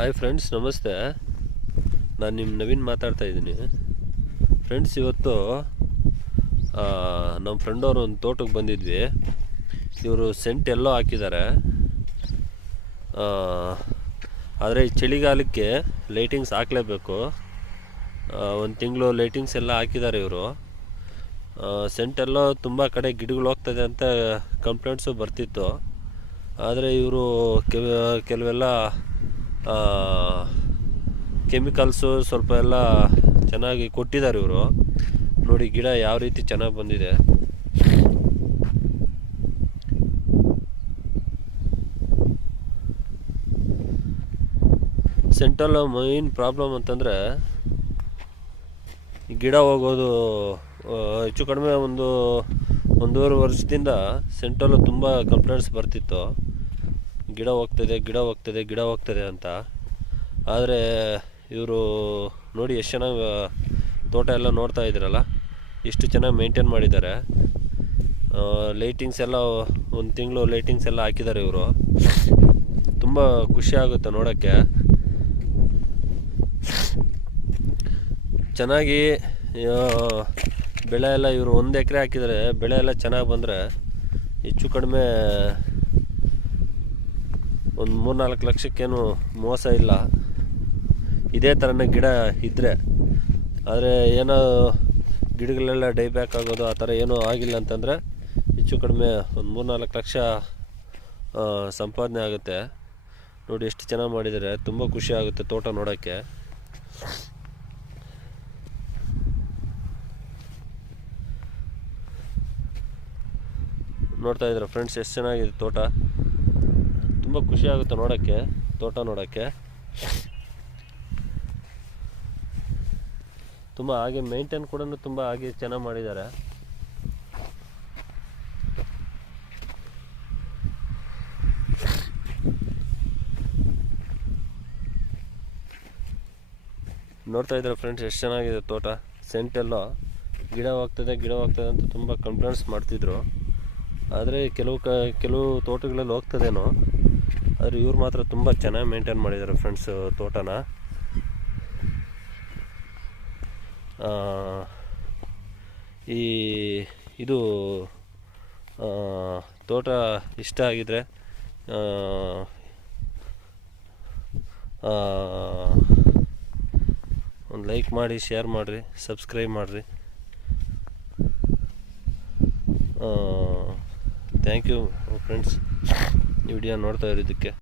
Hi friends, ನಮಸ್ತೆ. ನಾನು ನಿಮ್ಮ ನವೀನ್ ಮಾತಾಡ್ತಾ ಇದ್ದೀನಿ. ಫ್ರೆಂಡ್ಸ್, ಇವತ್ತು ನಮ್ಮ ಫ್ರೆಂಡವರು ಒಂದು ತೋಟಕ್ಕೆ ಬಂದಿದ್ವಿ. ಇವರು ಸೆಂಟ್ ಎಲ್ಲೋ ಹಾಕಿದ್ದಾರೆ. ಆದರೆ ಈ ಚಳಿಗಾಲಕ್ಕೆ ಲೈಟಿಂಗ್ಸ್ ಹಾಕಲೇಬೇಕು. ಒಂದು ತಿಂಗಳು ಲೈಟಿಂಗ್ಸ್ ಎಲ್ಲ ಹಾಕಿದ್ದಾರೆ ಇವರು. ಸೆಂಟೆಲ್ಲೋ ತುಂಬ ಕಡೆ ಗಿಡಗಳು ಹೋಗ್ತದೆ ಅಂತ ಕಂಪ್ಲೇಂಟ್ಸು ಬರ್ತಿತ್ತು. ಆದರೆ ಇವರು ಕೆಲವೆಲ್ಲ ಕೆಮಿಕಲ್ಸು ಸ್ವಲ್ಪ ಎಲ್ಲ ಚೆನ್ನಾಗಿ ಕೊಟ್ಟಿದ್ದಾರೆ ಇವರು. ನೋಡಿ ಗಿಡ ಯಾವ ರೀತಿ ಚೆನ್ನಾಗಿ ಬಂದಿದೆ. ಸೆಂಟಲ್ಲಿ ಮೈನ್ ಪ್ರಾಬ್ಲಮ್ ಅಂತಂದರೆ ಗಿಡ ಹೋಗೋದು. ಹೆಚ್ಚು ಕಡಿಮೆ ಒಂದೂವರೆ ವರ್ಷದಿಂದ ಸೆಂಟಲ್ಲೂ ತುಂಬ ಕಂಪ್ಲೇಂಟ್ಸ್ ಬರ್ತಿತ್ತು, ಗಿಡ ಹೋಗ್ತದೆ ಅಂತ. ಆದರೆ ಇವರು ನೋಡಿ ಎಷ್ಟು ಚೆನ್ನಾಗಿ ತೋಟ ಎಲ್ಲ ನೋಡ್ತಾ ಇದ್ದೀರಲ್ಲ, ಎಷ್ಟು ಚೆನ್ನಾಗಿ ಮೇಂಟೈನ್ ಮಾಡಿದ್ದಾರೆ. ಲೈಟಿಂಗ್ಸ್ ಎಲ್ಲ ಒಂದು ತಿಂಗಳು ಲೈಟಿಂಗ್ಸ್ ಎಲ್ಲ ಹಾಕಿದ್ದಾರೆ ಇವರು. ತುಂಬ ಖುಷಿ ಆಗುತ್ತೆ ನೋಡೋಕ್ಕೆ. ಚೆನ್ನಾಗಿ ಬೆಳೆ ಎಲ್ಲ ಇವರು 1 ಎಕರೆ ಹಾಕಿದರೆ ಬೆಳೆ ಎಲ್ಲ ಚೆನ್ನಾಗಿ ಬಂದರೆ ಹೆಚ್ಚು ಕಡಿಮೆ ಒಂದು 3-4 ಲಕ್ಷಕ್ಕೇನು ಮೋಸ ಇಲ್ಲ, ಇದೇ ಥರನೇ ಗಿಡ ಇದ್ದರೆ. ಆದರೆ ಏನೋ ಗಿಡಗಳೆಲ್ಲ ಡೈಬ್ಯಾಕ್ ಆಗೋದು ಆ ಥರ ಏನೂ ಆಗಿಲ್ಲ ಅಂತಂದರೆ ಹೆಚ್ಚು ಕಡಿಮೆ ಒಂದು 3-4 ಲಕ್ಷ ಸಂಪಾದನೆ ಆಗುತ್ತೆ. ನೋಡಿ ಎಷ್ಟು ಚೆನ್ನಾಗಿ ಮಾಡಿದ್ದಾರೆ. ತುಂಬ ಖುಷಿ ಆಗುತ್ತೆ ತೋಟ ನೋಡೋಕ್ಕೆ. ನೋಡ್ತಾ ಇದ್ದೀರಾ ಫ್ರೆಂಡ್ಸ್, ಎಷ್ಟು ಚೆನ್ನಾಗಿದೆ ತೋಟ. ತುಂಬ ಖುಷಿ ಆಗುತ್ತೆ ನೋಡೋಕ್ಕೆ, ತೋಟ ನೋಡೋಕ್ಕೆ. ತುಂಬ ಹಾಗೆ ಮೇಂಟೈನ್ ಕೂಡ ತುಂಬ ಹಾಗೆ ಚೆನ್ನಾಗಿ ಮಾಡಿದ್ದಾರೆ. ನೋಡ್ತಾ ಇದ್ದೀರಾ ಫ್ರೆಂಡ್ಸ್, ಎಷ್ಟು ಚೆನ್ನಾಗಿದೆ ತೋಟ. ಸೆಂಟೆಲ್ಲೋ ಗಿಡ ಹೋಗ್ತದೆ ಅಂತ ತುಂಬ ಕಂಪ್ಲೇಂಟ್ಸ್ ಮಾಡ್ತಿದ್ರು. ಆದರೆ ಕೆಲವು ತೋಟಗಳಲ್ಲಿ ಹೋಗ್ತದೇನೋ, ಆದರೆ ಇವ್ರು ಮಾತ್ರ ತುಂಬ ಚೆನ್ನಾಗಿ ಮೇಂಟೈನ್ ಮಾಡಿದ್ದಾರೆ ಫ್ರೆಂಡ್ಸ್ ತೋಟನ. ಇದು ತೋಟ ಇಷ್ಟ ಆಗಿದ್ರೆ ಒಂದು ಲೈಕ್ ಮಾಡಿ, ಶೇರ್ ಮಾಡಿರಿ, ಸಬ್ಸ್ಕ್ರೈಬ್ ಮಾಡಿರಿ. ಥ್ಯಾಂಕ್ ಯು ಫ್ರೆಂಡ್ಸ್, ಈ ವಿಡಿಯೋ ನೋಡ್ತಾ ಇರೋದಕ್ಕೆ.